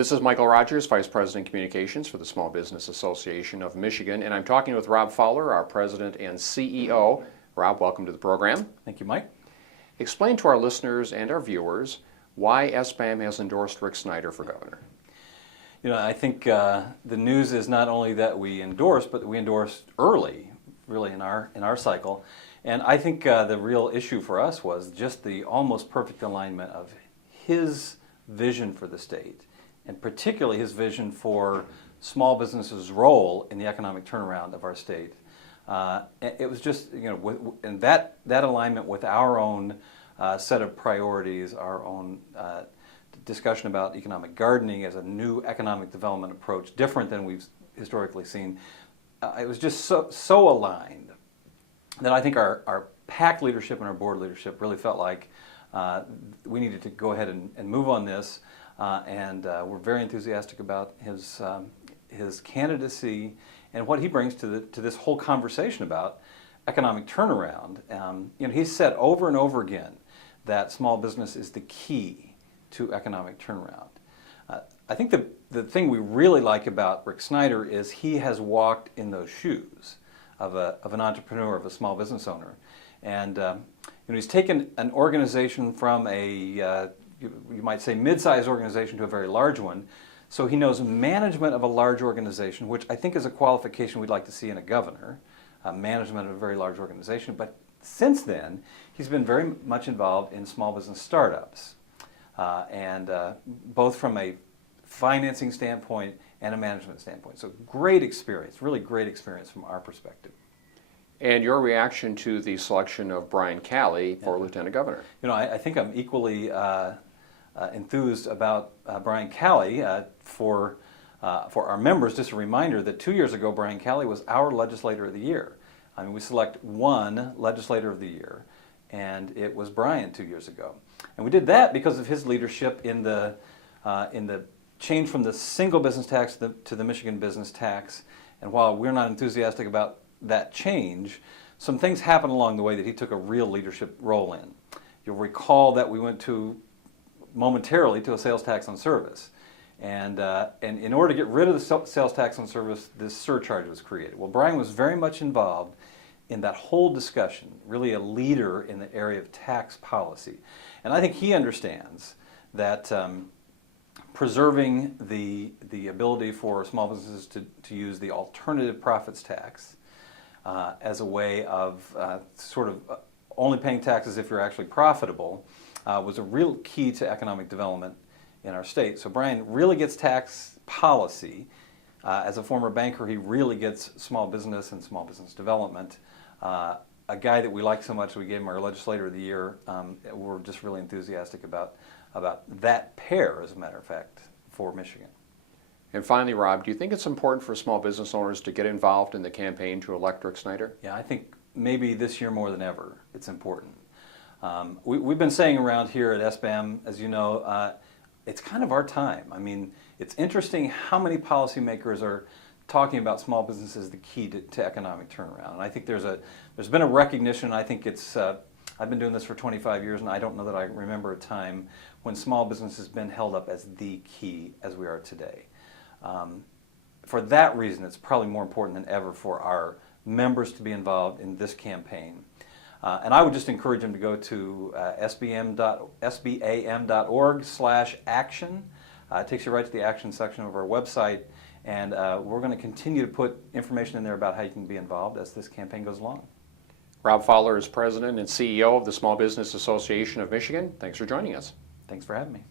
This is Michael Rogers, Vice President Communications for the Small Business Association of Michigan, and I'm talking with Rob Fowler, our President and CEO. Rob, welcome to the program. Thank you, Mike. Explain to our listeners and our viewers why SBAM has endorsed Rick Snyder for governor. You know, I think the news is not only that we endorsed, but we endorsed early, really in our cycle. And I think the real issue for us was just the almost perfect alignment of his vision for the state, and particularly his vision for small businesses' role in the economic turnaround of our state. It was just, you know, and that alignment with our own set of priorities, our own discussion about economic gardening as a new economic development approach, different than we've historically seen. It was just so aligned that I think our PAC leadership and our board leadership really felt like we needed to go ahead and move on this, and we're very enthusiastic about his candidacy and what he brings to this whole conversation about economic turnaround. You know, he's said over and over again that small business is the key to economic turnaround. I think the thing we really like about Rick Snyder is he has walked in those shoes of an entrepreneur, of a small business owner, and you know, he's taken an organization from a you might say mid-sized organization to a very large one. So he knows management of a large organization, which I think is a qualification we'd like to see in a governor, management of a very large organization. But since then, he's been very much involved in small business startups, and both from a financing standpoint and a management standpoint. So great experience, really great experience from our perspective. And your reaction to the selection of Brian Calley for Lieutenant Governor? You know, I think I'm equally enthused about Brian Calley. For our members, just a reminder that 2 years ago, Brian Calley was our Legislator of the Year. I mean, we select one Legislator of the Year, and it was Brian 2 years ago. And we did that because of his leadership in the change from the single business tax to the Michigan business tax. And while we're not enthusiastic about that change, some things happened along the way that he took a real leadership role in. You'll recall that we went momentarily to a sales tax on service. And in order to get rid of the sales tax on service, this surcharge was created. Well, Brian was very much involved in that whole discussion, really a leader in the area of tax policy. And I think he understands that preserving the ability for small businesses to use the alternative profits tax as a way of sort of only paying taxes if you're actually profitable was a real key to economic development in our state. So Brian really gets tax policy. As a former banker, he really gets small business and small business development. A guy that we like so much, we gave him our Legislator of the Year. We're just really enthusiastic about that pair, as a matter of fact, for Michigan. And finally, Rob, do you think it's important for small business owners to get involved in the campaign to elect Rick Snyder? Yeah, I think maybe this year more than ever, it's important. We've been saying around here at SBAM, as you know, it's kind of our time. I mean, it's interesting how many policymakers are talking about small business as the key to economic turnaround. And I think there's been a recognition. I think it's I've been doing this for 25 years, and I don't know that I remember a time when small business has been held up as the key as we are today. For that reason, it's probably more important than ever for our members to be involved in this campaign. And I would just encourage them to go to sbam.org/action. It takes you right to the action section of our website, and we're going to continue to put information in there about how you can be involved as this campaign goes along. Rob Fowler is President and CEO of the Small Business Association of Michigan. Thanks for joining us. Thanks for having me.